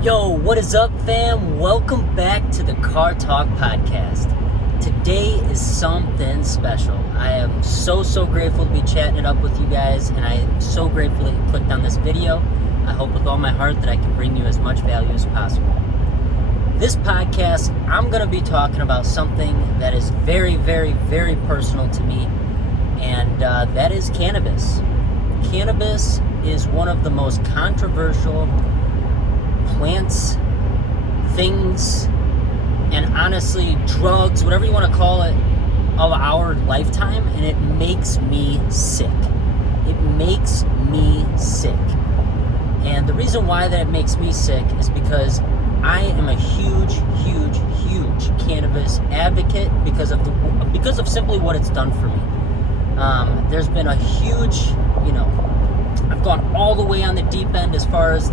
Yo, what is up, fam? Welcome back to the Car Talk Podcast. Today is something special. I am so grateful to be chatting it up with you guys, and I am so grateful that you clicked on this video. I hope with all my heart that I can bring you as much value as possible. This podcast, I'm going to be talking about something that is very personal to me, and that is cannabis. Cannabis is one of the most controversial plants, things, and honestly drugs, whatever you want to call it, of our lifetime, and it makes me sick. It makes me sick. And the reason why that it makes me sick is because I am a huge cannabis advocate because of simply what it's done for me. There's been a huge, I've gone all the way on the deep end as far as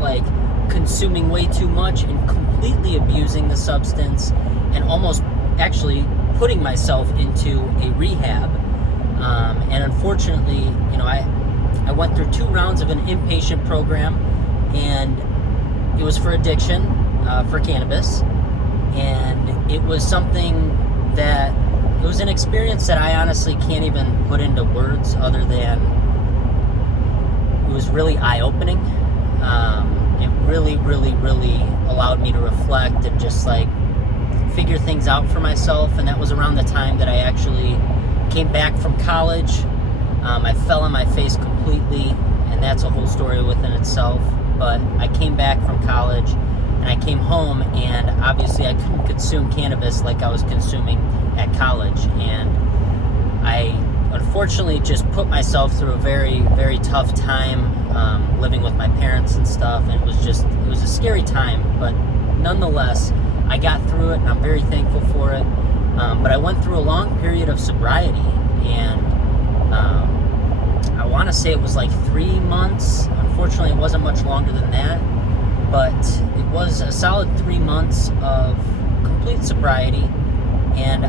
consuming way too much and completely abusing the substance and almost actually putting myself into a rehab. And unfortunately, I went through 2 rounds of an inpatient program, and it was for addiction, for cannabis. And it was something that, it was an experience that I honestly can't even put into words other than it was really eye-opening. It really allowed me to reflect and just figure things out for myself. And that was around the time that I actually came back from college. I fell on my face completely, and that's a whole story within itself. But I came back from college and I came home, and obviously I couldn't consume cannabis like I was consuming at college. And I unfortunately just put myself through a very tough time, living with my parents and stuff, and it was a scary time, but nonetheless I got through it, and I'm very thankful for it. But I went through a long period of sobriety, and I want to say it was 3 months. Unfortunately, it wasn't much longer than that, but it was a solid 3 months of complete sobriety. And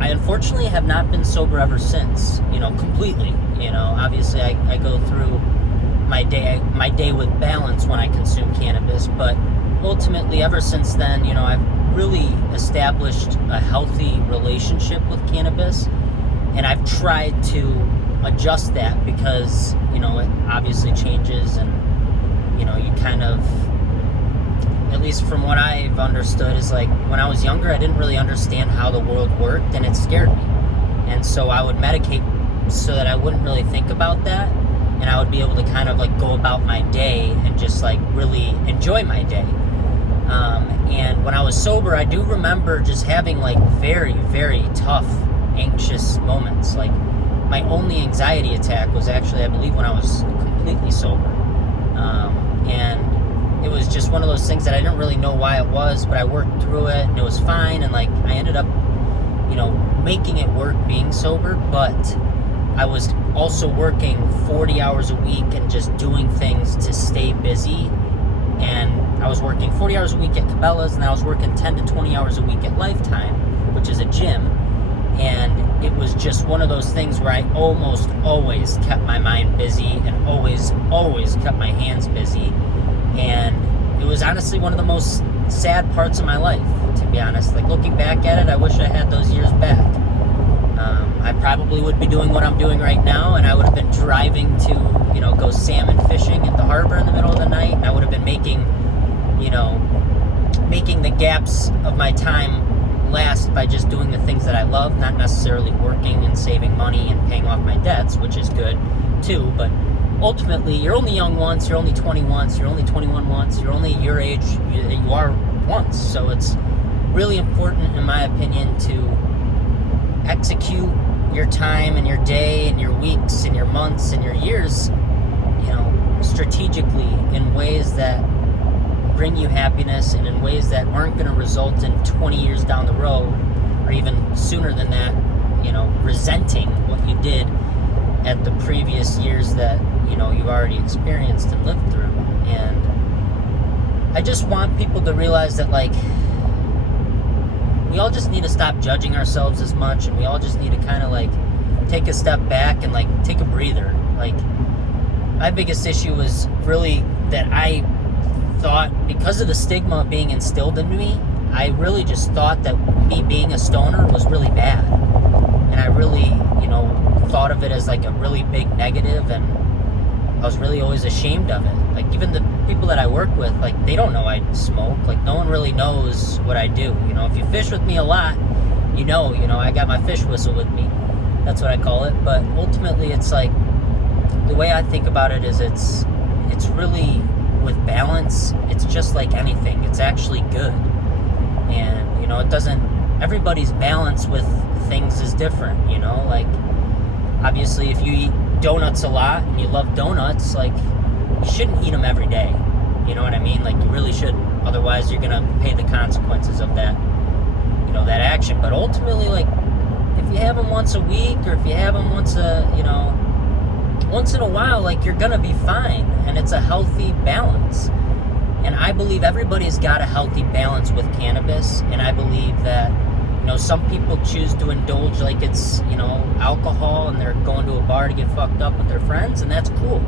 I unfortunately have not been sober ever since, completely. Obviously I go through my day with balance when I consume cannabis, but ultimately ever since then, I've really established a healthy relationship with cannabis, and I've tried to adjust that because, it obviously changes, and, you kind of, at least from what I've understood, is when I was younger, I didn't really understand how the world worked, and it scared me. And so I would medicate so that I wouldn't really think about that, and I would be able to kind of go about my day and just really enjoy my day. And when I was sober, I do remember just having very tough, anxious moments. My only anxiety attack was actually, I believe, when I was completely sober. And it was just one of those things that I didn't really know why it was, but I worked through it, and it was fine. And I ended up, making it work being sober, but I was also working 40 hours a week and just doing things to stay busy. And I was working 40 hours a week at Cabela's, and I was working 10 to 20 hours a week at Lifetime, which is a gym. And it was just one of those things where I almost always kept my mind busy and always kept my hands busy. And it was honestly one of the most sad parts of my life, to be honest. Looking back at it, I wish I had those years back. I probably would be doing what I'm doing right now, and I would have been driving to, go salmon fishing at the harbor in the middle of the night, and I would have been making the gaps of my time last by just doing the things that I love, not necessarily working and saving money and paying off my debts, which is good too. But ultimately, you're only young once, you're only 20 once, you're only 21 once, you're only your age you are once. So it's really important, in my opinion, to execute your time and your day and your weeks and your months and your years, strategically, in ways that bring you happiness, and in ways that aren't going to result in 20 years down the road, or even sooner than that, resenting what you did at the previous years that, you've already experienced and lived through. And I just want people to realize that, we all just need to stop judging ourselves as much, and we all just need to kind of take a step back and take a breather. My biggest issue was really that I thought, because of the stigma being instilled in me, I really just thought that me being a stoner was really bad. And I really, thought of it as like a really big negative, and I was really always ashamed of it. Like, even the people that I work with, like, they don't know I smoke. Like, no one really knows what I do. If you fish with me a lot, I got my fish whistle with me. That's what I call it. But ultimately, it's like, the way I think about it is it's really, with balance, it's just like anything. It's actually good. And, it doesn't, everybody's balance with things is different, like, obviously, if you eat donuts a lot and you love donuts, like, you shouldn't eat them every day. You know what I mean? Like, you really shouldn't. Otherwise, you're gonna pay the consequences of that, that action. But ultimately, like, if you have them once a week, or if you have them once in a while, like, you're gonna be fine. And it's a healthy balance. And I believe everybody's got a healthy balance with cannabis. And I believe that, some people choose to indulge like it's, alcohol, and they're going to a bar to get fucked up with their friends, and that's cool.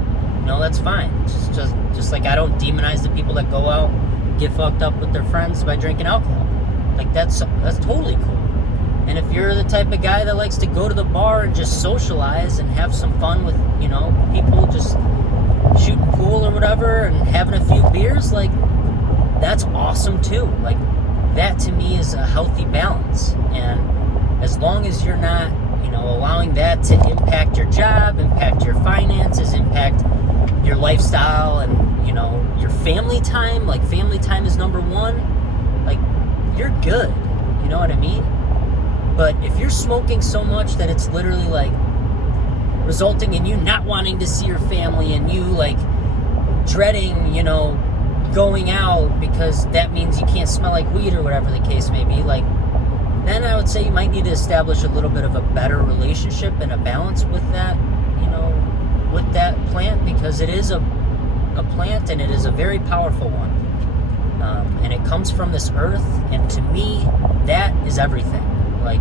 That's fine. Just like I don't demonize the people that go out, get fucked up with their friends by drinking alcohol. Like, that's totally cool. And if you're the type of guy that likes to go to the bar and just socialize and have some fun with, people just shooting pool or whatever and having a few beers, like, that's awesome too. Like, that to me is a healthy balance. And as long as you're not, allowing that to impact your job, impact your finances, impact your lifestyle, and, your family time, like, family time is number one, like, you're good. You know what I mean? But if you're smoking so much that it's literally, like, resulting in you not wanting to see your family, and you, like, dreading, going out because that means you can't smell like weed, or whatever the case may be, like, then I would say you might need to establish a little bit of a better relationship and a balance with that, with that plant, because it is a plant, and it is a very powerful one. And it comes from this earth, and to me, that is everything. Like,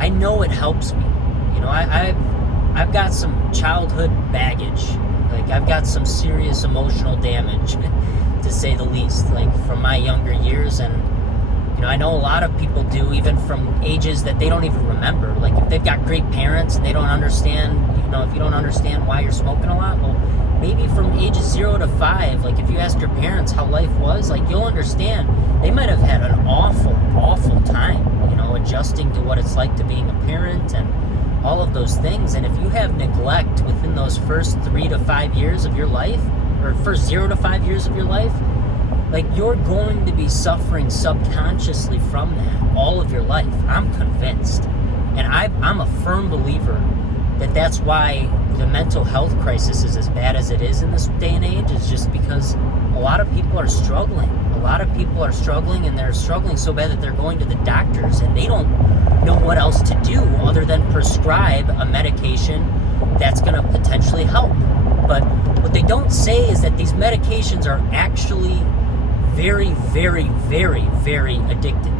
I know it helps me. I've got some childhood baggage. Like, I've got some serious emotional damage, to say the least, like, from my younger years. And, I know a lot of people do, even from ages that they don't even remember. Like, if they've got great parents and they don't understand, if you don't understand why you're smoking a lot, well, maybe from ages 0 to 5, like, if you ask your parents how life was, like, you'll understand. They might have had an awful, awful time, adjusting to what it's like to being a parent and all of those things. And if you have neglect within those first 3 to 5 years of your life, or first 0 to 5 years of your life, like, you're going to be suffering subconsciously from that all of your life. I'm convinced. And I'm a firm believer that that's why the mental health crisis is as bad as it is in this day and age, is just because a lot of people are struggling. A lot of people are struggling, and they're struggling so bad that they're going to the doctors, and they don't know what else to do other than prescribe a medication that's going to potentially help. But what they don't say is that these medications are actually very, very, very, very addictive.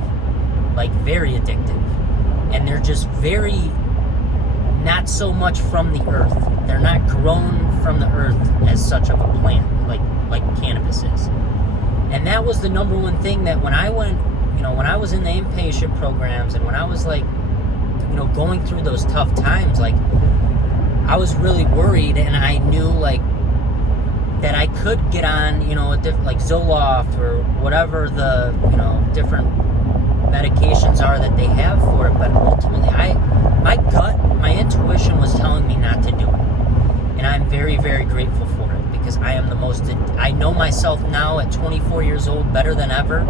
Like, very addictive. And they're just very, not so much from the earth. They're not grown from the earth as such of a plant, like cannabis is. And that was the number one thing that when I went, when I was in the inpatient programs, and when I was, like, going through those tough times, like, I was really worried, and I knew, like, that I could get on, like Zoloft or whatever the, different medications are that they have for it. But ultimately, my gut, my intuition was telling me not to do it. And I'm very, very grateful for it, because I know myself now at 24 years old better than ever.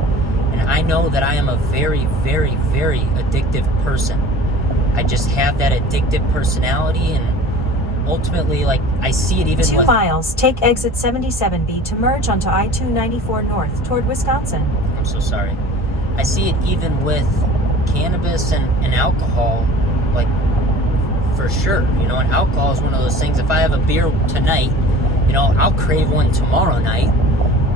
And I know that I am a very, very, very addictive person. I just have that addictive personality, and ultimately, like, I see it even 2 with... miles, take exit 77B to merge onto I-294 north toward Wisconsin. I'm so sorry. I see it even with cannabis and alcohol, like, for sure. And alcohol is one of those things, if I have a beer tonight, I'll crave one tomorrow night,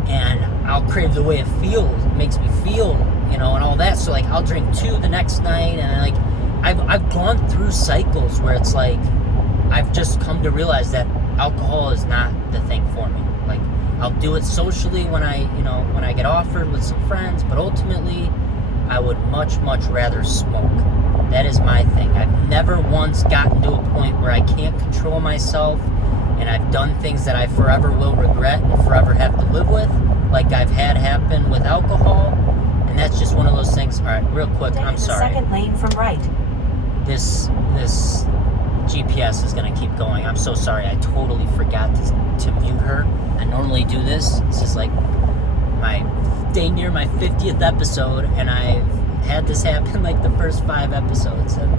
and I'll crave the way it feels, it makes me feel, and all that. So, like, I'll drink 2 the next night, and, like, I've gone through cycles where it's like, I've just come to realize that alcohol is not the thing for me. Like, I'll do it socially when I get offered with some friends, but ultimately I would much rather smoke. That is my thing. I've never once gotten to a point where I can't control myself, and I've done things that I forever will regret and forever have to live with, like I've had happen with alcohol, and that's just one of those things. All right, real quick, I'm sorry. The second lane from right. This GPS is gonna keep going. I'm so sorry. I totally forgot to mute her. I normally do this. This is like my day near my 50th episode, and I've had this happen like the first 5 episodes. And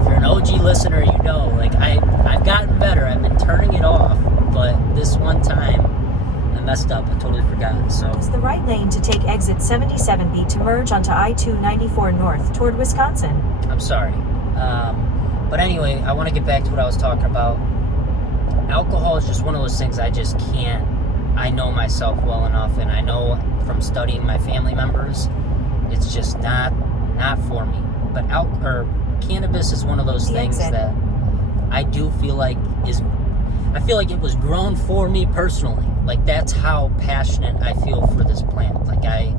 if you're an OG listener, you know, like I've gotten better. I've been turning it off, but this one time I messed up. I totally forgot. So Use the right lane to take exit 77B to merge onto I-294 north toward Wisconsin. I'm sorry. But anyway, I want to get back to what I was talking about. Alcohol is just one of those things I just can't. I know myself well enough, and I know from studying my family members, it's just not for me. But cannabis is one of those things that I do feel like I feel like it was grown for me personally. Like, that's how passionate I feel for this plant. Like, I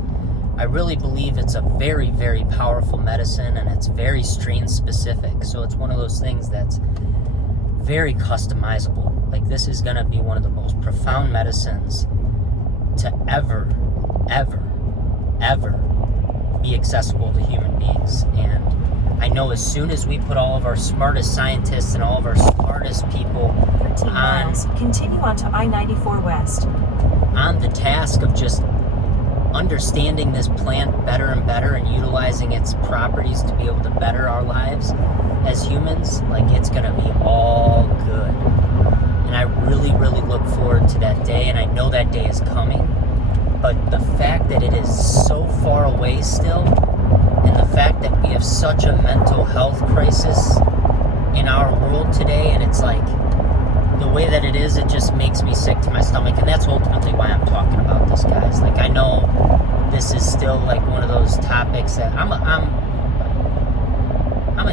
really believe it's a very, very powerful medicine, and it's very strain specific. So it's one of those things that's very customizable. Like, this is going to be one of the most profound medicines to ever be accessible to human beings. And I know as soon as we put all of our smartest scientists and all of our smartest people 13 miles, continue onto I-94 west. on the task of just understanding this plant better and better and utilizing its properties to be able to better our lives as humans, like, it's gonna be all good. And I really look forward to that day, and I know that day is coming. But the fact that it is so far away still, and the fact that we have such a mental health crisis in our world today, and it's like, the way that it is, it just makes me sick to my stomach. And that's ultimately why I'm talking about this, guys. Like, I know this is still like one of those topics that I'm a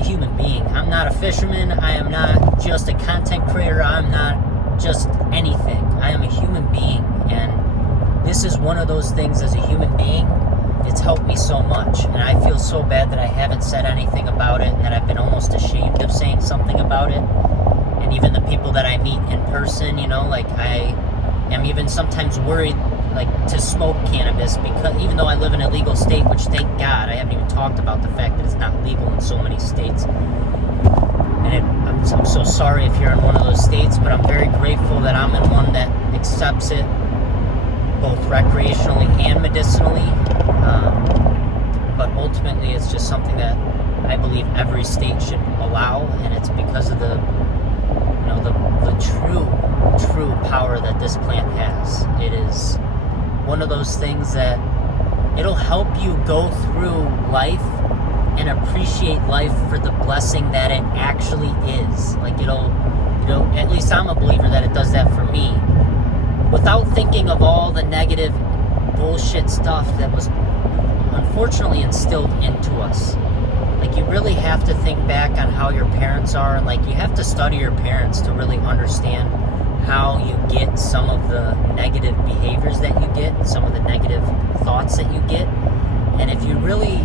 human being. I'm not a fisherman. I am not just a content creator. I'm not just anything. I am a human being, and this is one of those things. As a human being, it's helped me so much, and I feel so bad that I haven't said anything about it, and that I've been almost ashamed of saying something about it. And even the people that I meet in person, you know, like, I am even sometimes worried, like, to smoke cannabis, because even though I live in a legal state, which, thank God, I haven't even talked about the fact that it's not legal in so many states. And I'm so sorry if you're in one of those states, but I'm very grateful that I'm in one that accepts it both recreationally and medicinally. But ultimately, it's just something that I believe every state should allow, and it's because of the true power that this plant has. It is one of those things that it'll help you go through life and appreciate life for the blessing that it actually is. Like, it'll, at least I'm a believer that it does that for me, without thinking of all the negative bullshit stuff that was unfortunately instilled into us. Like, you really have to think back on how your parents are, and, like, you have to study your parents to really understand how you get some of the negative behaviors that you get, some of the negative thoughts that you get. And if you really,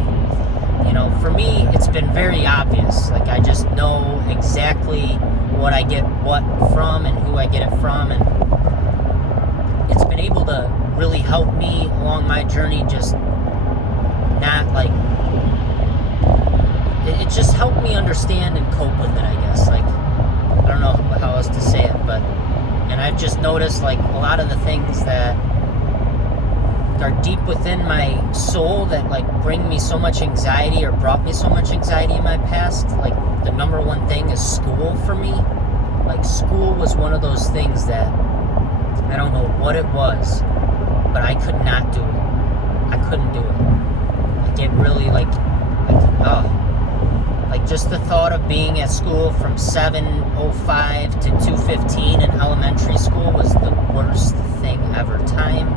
for me, it's been very obvious. Like, I just know exactly what I get what from and who I get it from, and it's been able to really help me along my journey. Just not like, it just helped me understand and cope with it, I guess. Like, I don't know how else to say it, but, and I've just noticed, like, a lot of the things that are deep within my soul that, like, bring me so much anxiety or brought me so much anxiety in my past. Like, the number one thing is school for me. Like, school was one of those things that, I don't know what it was, but I could not do it. I couldn't do it. Like, it really, like just the thought of being at school from 7:05 to 2:15 in elementary school was the worst thing ever. Time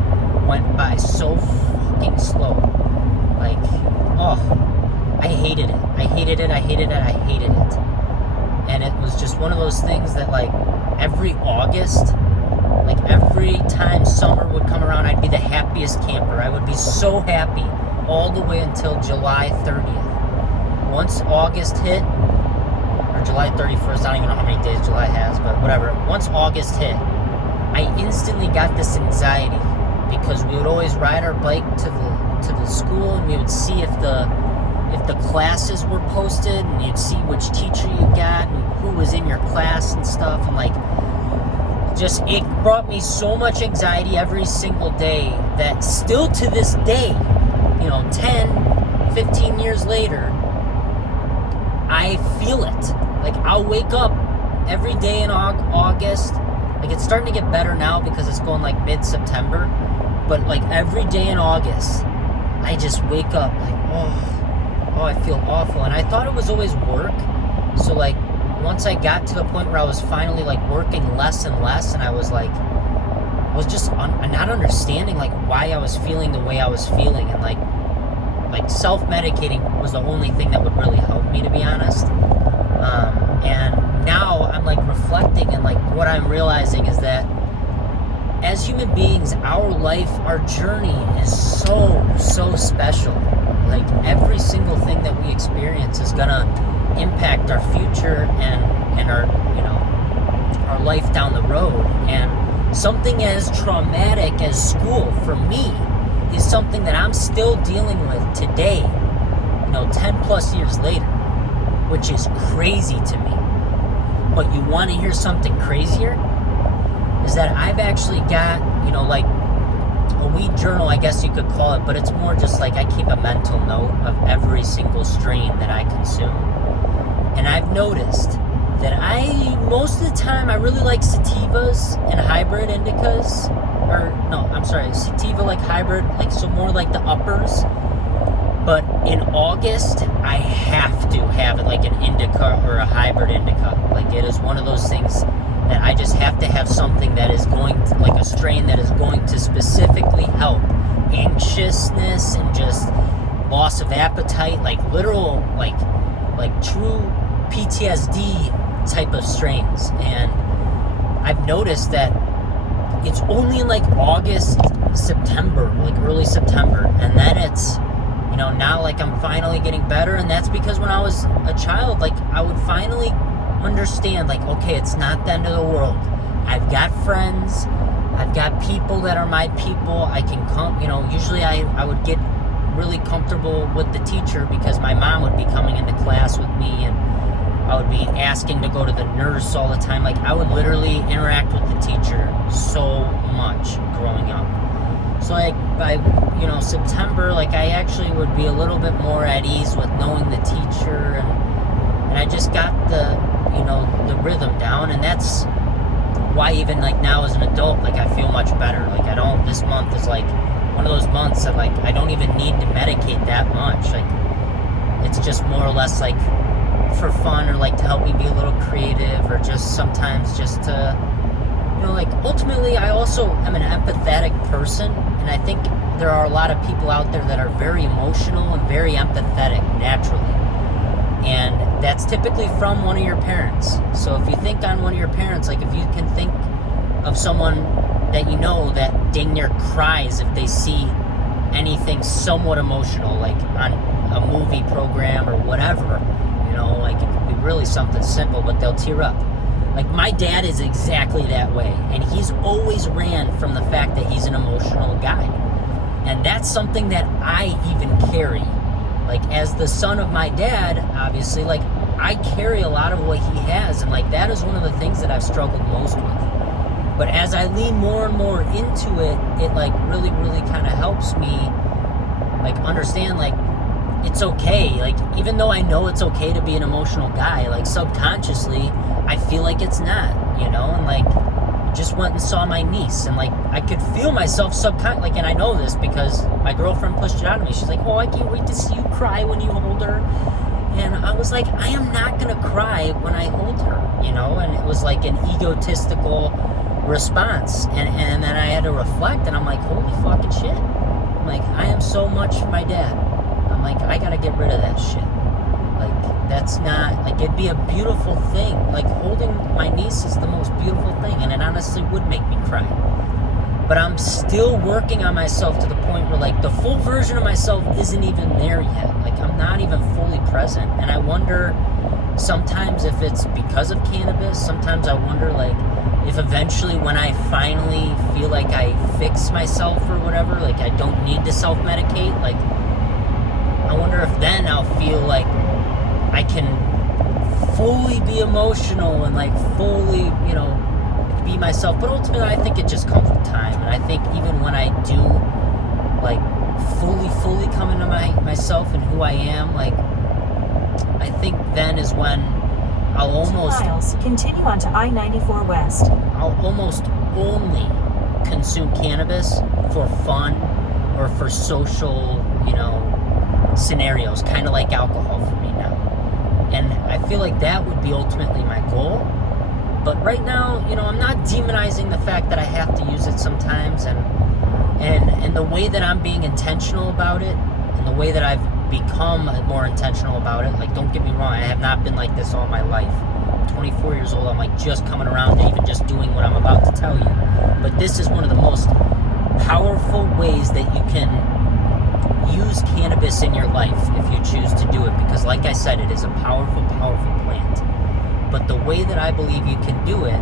went by so fucking slow. Like, I hated it. I hated it. I hated it. I hated it. And it was just one of those things that, like, every August every time summer would come around, I'd be the happiest camper. I would be so happy all the way until July 30th. Once August hit, or July 31st, I don't even know how many days July has, but whatever. Once August hit, I instantly got this anxiety because we would always ride our bike to the school, and we would see if the classes were posted, and you'd see which teacher you got and who was in your class and stuff, and like, just, it brought me so much anxiety every single day that still to this day, 10, 15 years later, I feel it. Like, I'll wake up every day in August. Like, it's starting to get better now because it's going like mid-September, but like every day in August, I just wake up like, oh, I feel awful. And I thought it was always work. So like, once I got to the point where I was finally like working less and less, and I was just not understanding like why I was feeling the way I was feeling, and like self-medicating was the only thing that would really help me, to be honest. And now I'm like reflecting, and like what I'm realizing is that as human beings, our life, our journey is so special. Like, every single thing that we experience is gonna impact our future and our our life down the road. And something as traumatic as school for me is something that I'm still dealing with today, 10 plus years later, which is crazy to me. But you want to hear something crazier? Is that I've actually got, like a weed journal, I guess you could call it, but it's more just like I keep a mental note of every single strain that I consume. And I've noticed that most of the time, I really like sativas and hybrid indicas, sativa like hybrid, like so more like the uppers. But in August, I have to have it like an indica or a hybrid indica. Like, it is one of those things that I just have to have something that is going to, like a strain that is going to specifically help anxiousness and just loss of appetite, like literal, like true PTSD type of strains. And I've noticed that it's only in like August, September, like early September, and then it's, now like I'm finally getting better. And that's because when I was a child, like I would finally understand, like, okay, it's not the end of the world. I've got friends, I've got people that are my people. I can come, usually I would get really comfortable with the teacher because my mom would be coming into class with me, and I would be asking to go to the nurse all the time. Like, I would literally interact with the teacher so much growing up. So like by September, like I actually would be a little bit more at ease with knowing the teacher, and I just got the rhythm down. And that's why even like now as an adult, like I feel much better. Like this month is like one of those months that like I don't even need to medicate that much. Like, it's just more or less like for fun, or like to help me be a little creative, or just sometimes just to like, ultimately I also am an empathetic person, and I think there are a lot of people out there that are very emotional and very empathetic naturally, and that's typically from one of your parents. So if you think on one of your parents, like if you can think of someone that that dang near cries if they see anything somewhat emotional, like on a movie program or whatever, like it could be really something simple, but they'll tear up. Like, my dad is exactly that way, and he's always ran from the fact that he's an emotional guy. And that's something that I even carry. Like, as the son of my dad, obviously, like, I carry a lot of what he has, and like that is one of the things that I've struggled most with. But as I lean more and more into it, it like really kind of helps me like understand, like, it's okay. Like, even though I know it's okay to be an emotional guy, like subconsciously I feel like it's not, and like just went and saw my niece, and like I could feel myself like, and I know this because my girlfriend pushed it out of me. She's like, oh, I can't wait to see you cry when you hold her. And I was like, I am not gonna cry when I hold her, and it was like an egotistical response. And then I had to reflect, and I'm like, holy fucking shit. I'm like, I am so much my dad. I'm like, I gotta get rid of that shit. Like, that's not, like, it'd be a beautiful thing. Like, holding my niece is the most beautiful thing, and it honestly would make me cry. but I'm still working on myself to the point where, like, the full version of myself isn't even there yet. Like, I'm not even fully present. And I wonder sometimes if it's because of cannabis. Sometimes I wonder, like, if eventually when I finally feel like I fix myself or whatever, like I don't need to self-medicate, like, I wonder if then I'll feel like I can fully be emotional and, like, fully, you know, be myself. But ultimately, I think it just comes with time. And I think even when I do, like, fully come into myself and who I am, like, I think then is when I'll almost... 2 miles, continue on to I-94 West. I'll almost only consume cannabis for fun or for social, you know, scenarios, kind of like alcohol for me now. And I feel like that would be ultimately my goal. But right now, you know, I'm not demonizing the fact that I have to use it sometimes, and the way that I'm being intentional about it, and the way that I've become more intentional about it. Like, don't get me wrong, I have not been like this all my life. I'm 24 years old, I'm like just coming around to even just doing what I'm about to tell you. But this is one of the most powerful ways that you can use cannabis in your life if you choose to do it, because like I said, it is a powerful plant. But the way that I believe you can do it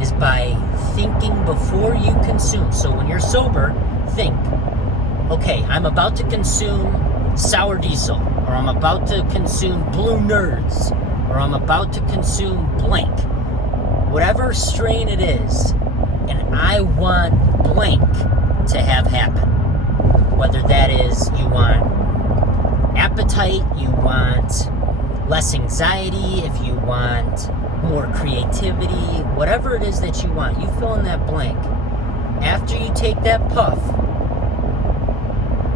is by thinking before you consume. So when you're sober, think, okay, I'm about to consume sour diesel, or I'm about to consume blue nerds, or I'm about to consume blank, whatever strain it is, and I want blank to have happen. Whether that is you want appetite, you want less anxiety, if you want more creativity, whatever it is that you want, you fill in that blank. After you take that puff,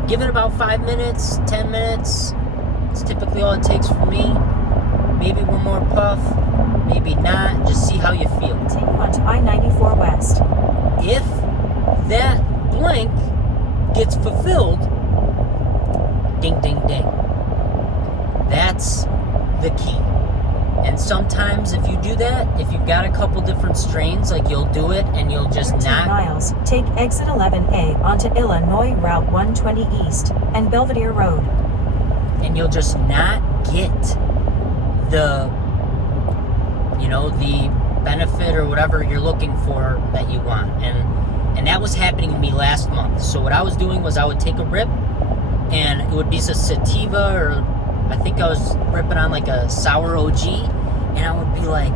give it about 5 minutes, 10 minutes. It's typically all it takes for me. Maybe one more puff, maybe not. Just see how you feel. Continue on to I-94 West. If that blank gets fulfilled, ding, ding, ding. That's the key. And sometimes if you do that, if you've got a couple different strains, like, you'll do it and you'll just 13 not... miles, take exit 11A onto Illinois Route 120 East and Belvedere Road. And you'll just not get the, you know, the benefit or whatever you're looking for that you want. And that was happening to me last month. So what I was doing was I would take a rip, and it would be a sativa, or I think I was ripping on like a sour OG, and I would be like,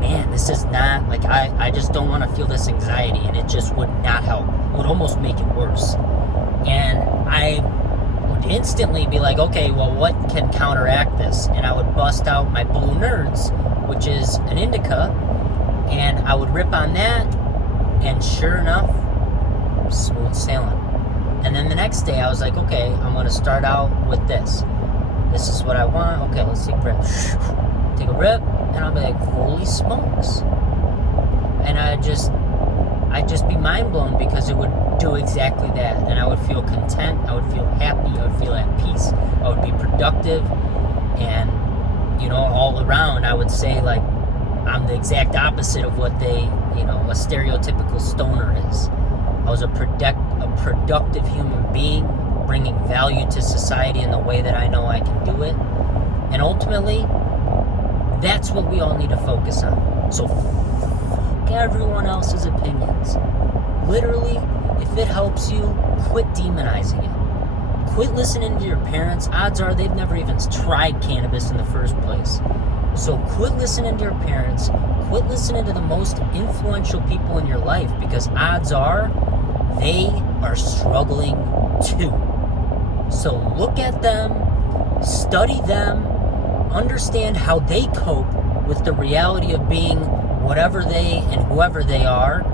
man, this is not, like, I just don't want to feel this anxiety, and it just would not help. It would almost make it worse. And I would instantly be like, okay, well, what can counteract this? And I would bust out my Blue Nerds, which is an indica, and I would rip on that, and sure enough, smooth sailing. And then the next day I was like, okay, I'm going to start out with this. This is what I want. Okay, let's take a rip. Take a rip, and I'll be like, holy smokes. And I'd just be mind blown, because it would do exactly that. And I would feel content, I would feel happy, I would feel at peace, I would be productive, and, you know, all around I would say, like, I'm the exact opposite of what they, you know, a stereotypical stoner is. I was a productive human being, bringing value to society in the way that I know I can do it. And ultimately, that's what we all need to focus on. So fuck everyone else's opinions. Literally, if it helps you, quit demonizing it. Quit listening to your parents. Odds are they've never even tried cannabis in the first place. So quit listening to your parents. Quit listening to the most influential people in your life, because odds are they are struggling too. So look at them, study them, understand how they cope with the reality of being whatever they and whoever they are,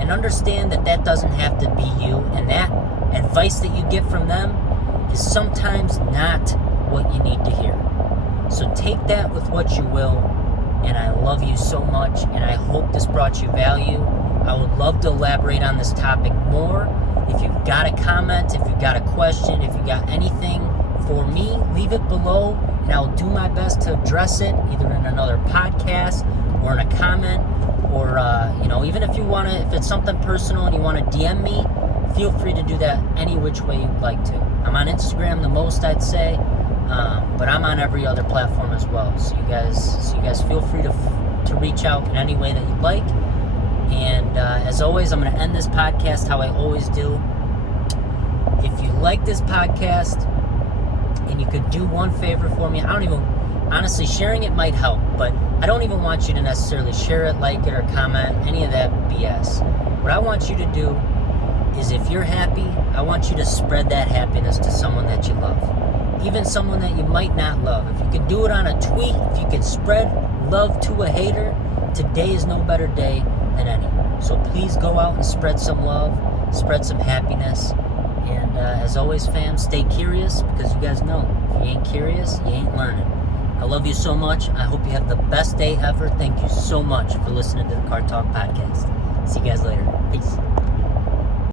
and understand that that doesn't have to be you, and that advice that you get from them is sometimes not what you need to hear. So take that with what you will, and I love you so much, and I hope this brought you value. I would love to elaborate on this topic more. If you've got a comment, if you've got a question, if you got anything for me, leave it below, and I'll do my best to address it, either in another podcast or in a comment, or even if you want to, if it's something personal and you want to DM me, feel free to do that any which way you'd like to. I'm on Instagram the most, I'd say, but I'm on every other platform as well. So you guys feel free to reach out in any way that you'd like. And as always, I'm going to end this podcast how I always do. If you like this podcast and you could do one favor for me, honestly, sharing it might help, but I don't even want you to necessarily share it, like it, or comment, any of that BS. What I want you to do is, if you're happy, I want you to spread that happiness to someone that you love. Even someone that you might not love. If you could do it on a tweet, if you could spread love to a hater, today is no better day than any. So please go out and spread some love, spread some happiness. And as always, fam, stay curious, because you guys know, if you ain't curious, you ain't learning. I love you so much. I hope you have the best day ever. Thank you so much for listening to the Car Talk Podcast. See you guys later. Peace.